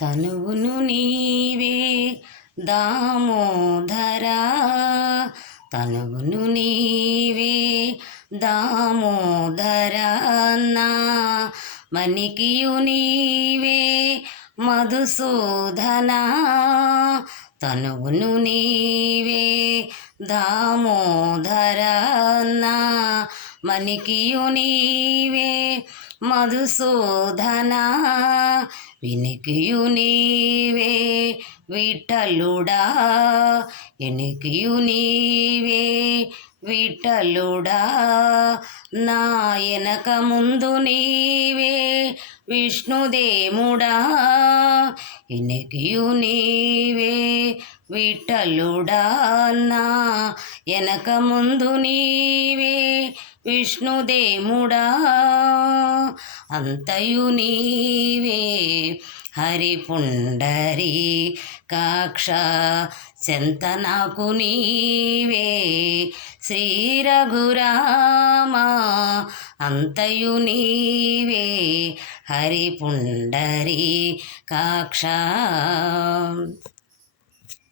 తనువును నీవే దామోదరా, తనువును నీవే దామోదరా, నా మణికియు నీవే మధుసూదనా, తనువును నీవే దామోదరా, నా మణికియు నీవే మధుసూదనా, వినికియు నీవే విఠలుడా, ఎనికియు నీవే విఠలుడా, నా ఎనక ముందు నీవే విష్ణుదేముడా, ఎనికియు నీవే విఠలుడా, నా ఎనక ముందు నీవే విష్ణుదేముడా, అంతయు నీవే హరి పుండరీకాక్ష, చెంత నాకు నీవే శ్రీ రఘురామా, అంతయు నీవే హరి పుండరీకాక్ష.